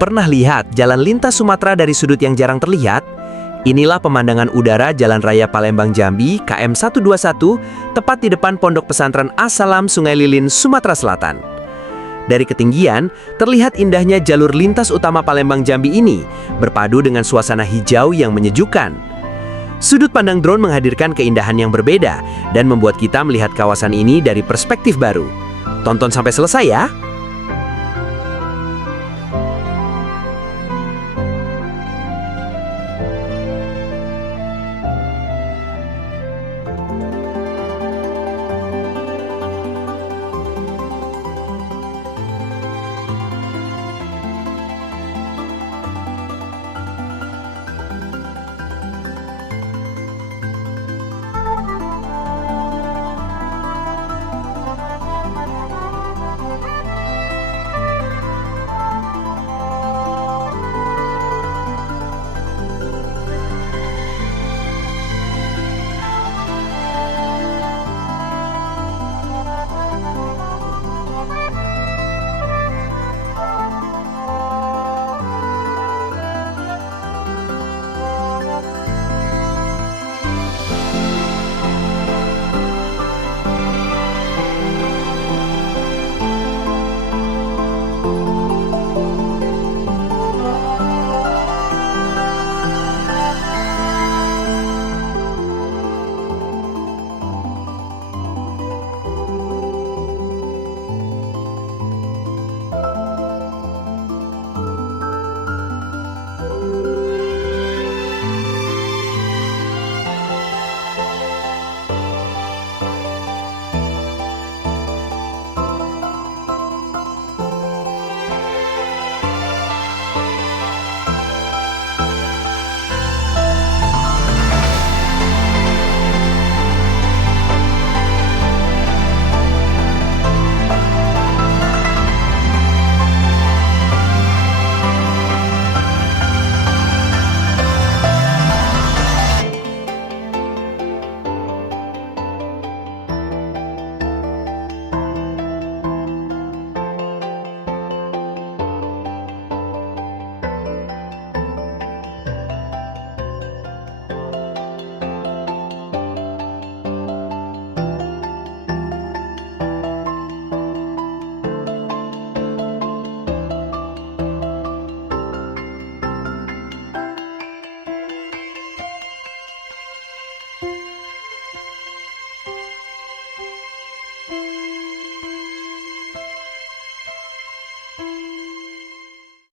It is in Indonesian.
Pernah lihat jalan lintas Sumatera dari sudut yang jarang terlihat? Inilah pemandangan udara Jalan Raya Palembang Jambi KM 121, tepat di depan Pondok Pesantren As-Salam Sungai Lilin, Sumatera Selatan. Dari ketinggian, terlihat indahnya jalur lintas utama Palembang Jambi ini, berpadu dengan suasana hijau yang menyejukkan. Sudut pandang drone menghadirkan keindahan yang berbeda dan membuat kita melihat kawasan ini dari perspektif baru. Tonton sampai selesai ya!